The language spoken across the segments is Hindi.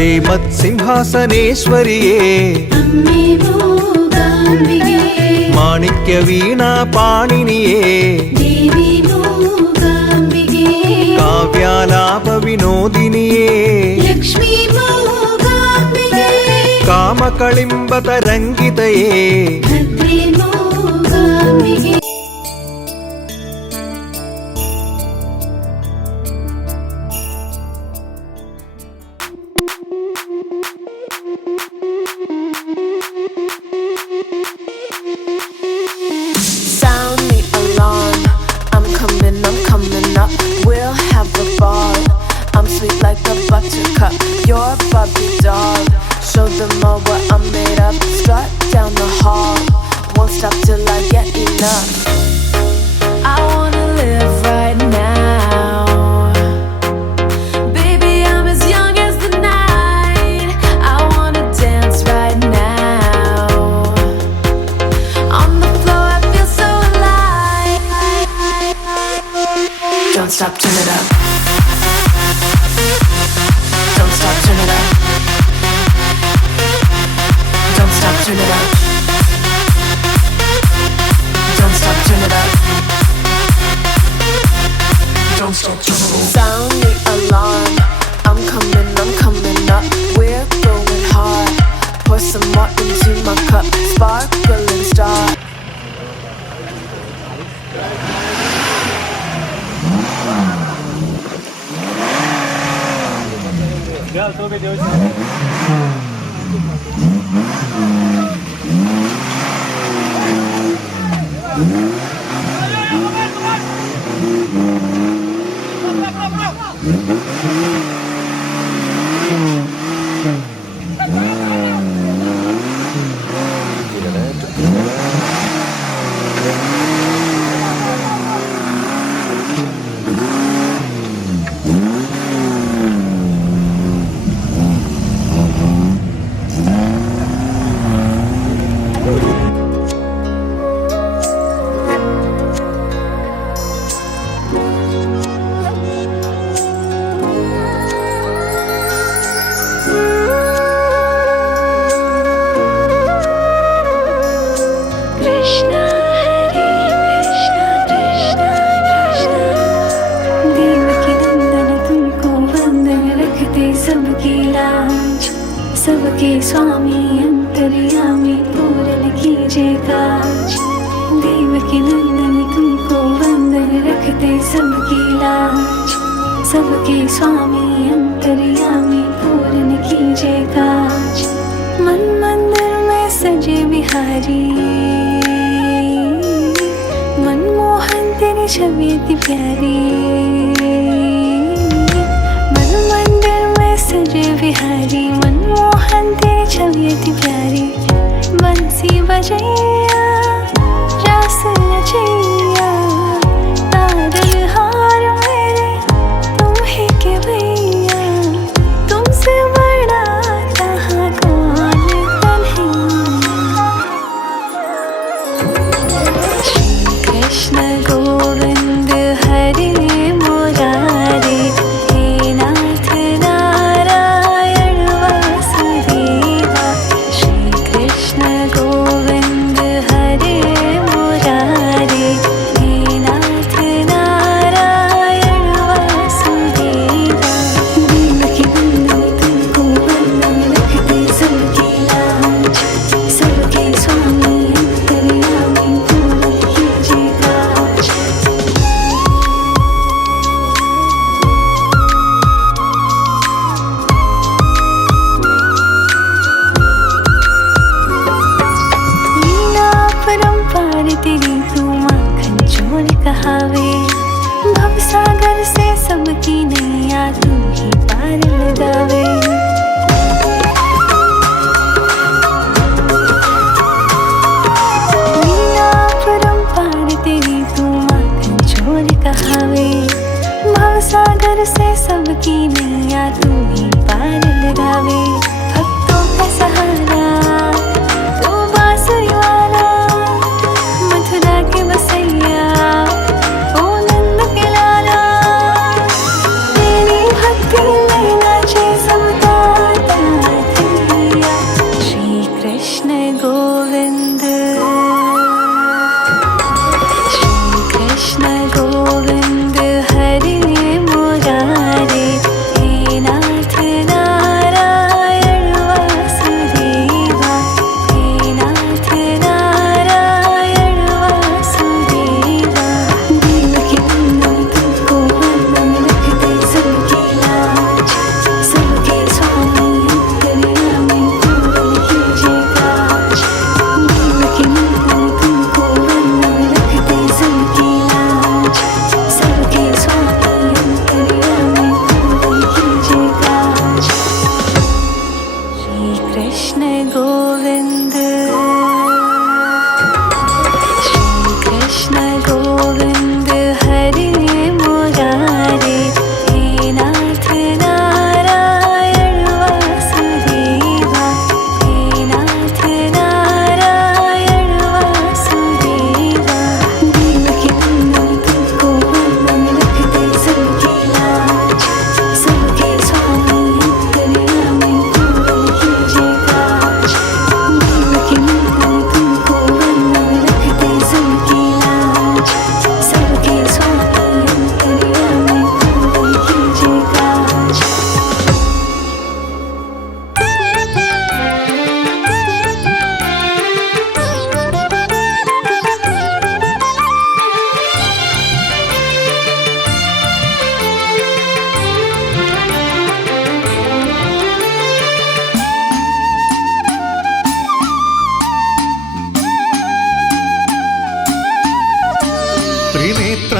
Srimad സിംഹാസനേശ്വരിയേ Manikya Veena പാണിനിയേ കാവ്യാലാപ വിനോദിനിയേ കാമകളിംബ തരംഗിതയേ You're Barbie doll. Show them all what I'm made of. Strut down the hall. Won't stop till I get enough. I wanna live right now. Baby, I'm as young as the night. I wanna dance right now. On the floor, I feel so alive. Don't stop, turn it up. Don't stop, turn it up. Don't stop, turn it up. Don't stop, turn it up. Don't stop, turn it up. Sound the alarm. I'm coming up. We're going hard. Pour some more into my cup. Sparkling star. सबके स्वामी अंतर्यामी पूरन कीजिए काज। देवकी नंदन तुमको वंदन रखते सबकी लाज। सबके स्वामी अंतर्यामी पूरन कीजिए काज। मन मंदिर में सजे बिहारी मनमोहन तेरी छवि अति प्यारी। मन मंदिर में सजे बिहारी मनमोहन तेरी छवि अति प्यारी। बंसी बजैया रास रचैया तारल हार मेरे तुम ही के भैया। तुमसे बड़ा कहाँ कौन कन्हैया। श्री कृष्ण गोविंद हरे मुरारे हे नाथ नारायण वासुदेवा। श्री कृष्ण गोविंद हरे मुरारे हे नाथ नारायण वासुदेवा। देवकी नंदन तुमको वंदन रखते सबकी लाज। सबके स्वामी अंतर्यामी पूरन कीजिए काज। लीला परंपार तेरी तू माखन चोर कहावे। भवसागर से सबकी नैया तू ही पार लगावे। लीला परंपार तेरी तू माखन चोर कहावे। भवसागर से सबकी नैया तू ही पार लगावे। भक्तों का सहारा तू बांसुरी वाला मथुरा के बसैया ओ नंद के लाला। तेरी भक्ति में नाचे सब।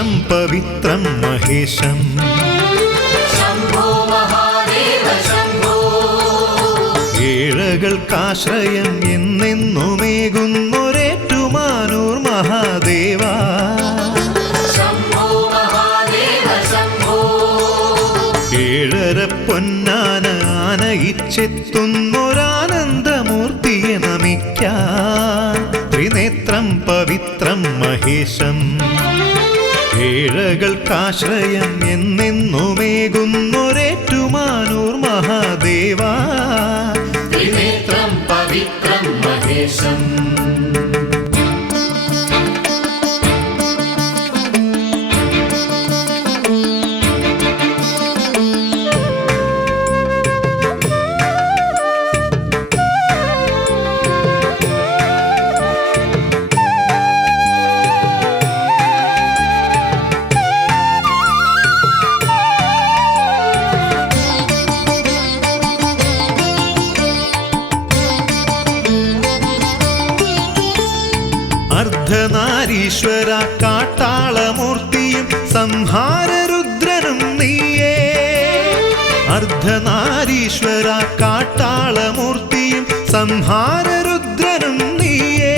ത്രിനേത്രം പവിത്രം മഹേശം ഏഴകൾക്കാശ്രയം എന്നെന്നുമേകുന്നൊരേറ്റുമാനൂർ മഹാദേവ ഏഴര പൊന്നാന ആനയിച്ചെത്തുന്നൊരാനന്ദമൂർത്തിയെ നമിക്കാൻ ത്രിനേത്രം പവിത്രം മഹേശം ഏഴകൾക്കാശ്രയം എന്നെന്നുമേകുന്നൊരേറ്റുമാനൂർ മഹാദേവ ത്രിനേത്രം പവിത്രം മഹേശം അർദ്ധനാരീശ്വര കാട്ടാളമൂർത്തിയും സംഹാരരുദ്രനും നീയേ അർദ്ധനാരീശ്വര കാട്ടാളമൂർത്തിയും സംഹാരരുദ്രനും നീയേ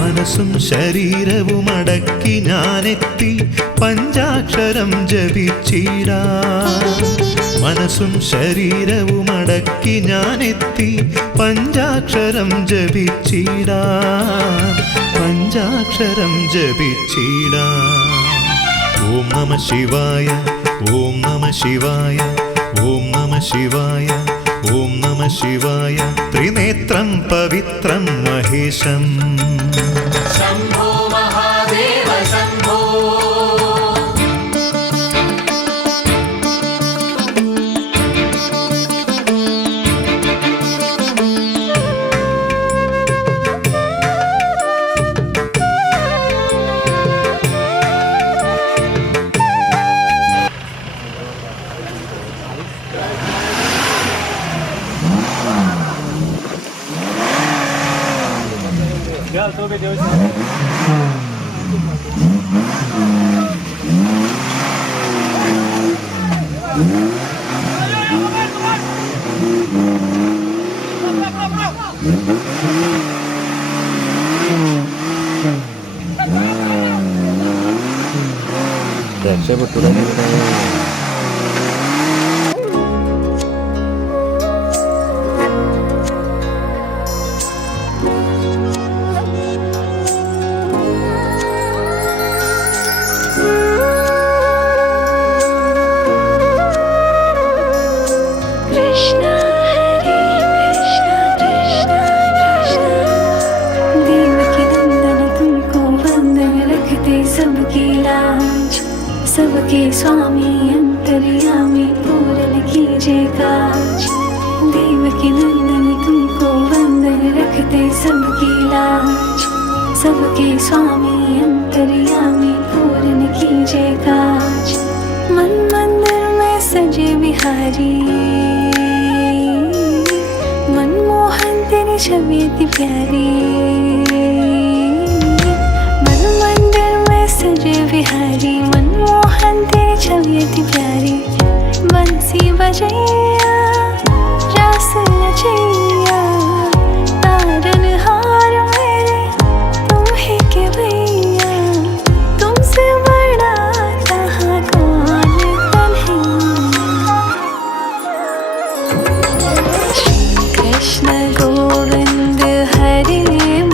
മനസ്സും ശരീരവും അടക്കി ഞാനെത്തി പഞ്ചാക്ഷരം ജപിച്ചിടാം മനസ്സും ശരീരവും അടക്കി ഞാനെത്തി പഞ്ചാക്ഷരം ജപിച്ചിടാം പഞ്ചാക്ഷരം ജപിച്ചിടാം ഓം നമ ശിവായ ഓം നമ ശിവായ ഓം നമ ശിവായ ഓം നമ ശിവായ ത്രിനേത്രം പവിത്രം മഹേശം ശംഭോ മഹാദേവ ശംഭോ രക്ഷപ്പെട്ടു सबके स्वामी अंतर्यामी पूरन कीजिए काज देवकी नंदन तुमको वंदन रखते सबकी लाज सबके स्वामी अंतर्यामी पूरन कीजिए काज मन मंदिर में सजे बिहारी मनमोहन तेरी छवि इतनी प्यारी मन मंदिर में सजे बिहारी मनमोहन तेरी छवि इतनी प्यारी बंसी बजैया रास रचैया तारन हार मेरे तुम ही के भैया तुमसे बड़ा कहाँ कौन कन्हैया श्री कृष्ण गोविंद हरे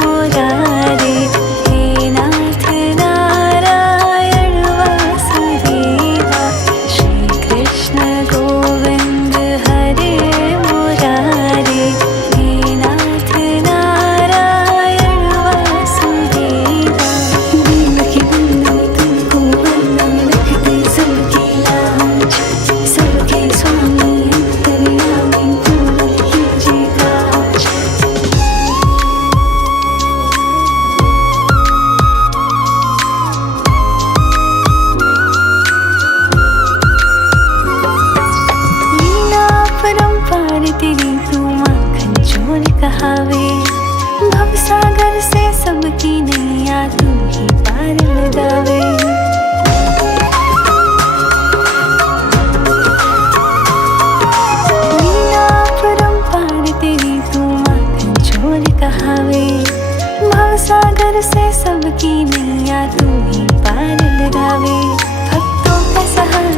मुरारे हे नाथ नारायण वासुदेवा श्री कृष्ण गोविंद हरे मुरारे हे नाथ नारायण वासुदेवा देवकी नंदन तुमको वंदन रखते सबकी लाज सबके स्वामी अंतर्यामी पूरन कीजिए काज लीला परंपार तेरी तू माखन चोर कहावे भवसागर से सबकी नैया तू ही पार लगावे सागर से सबकी नैया तू ही पार लगावे, भक्तों का सहारा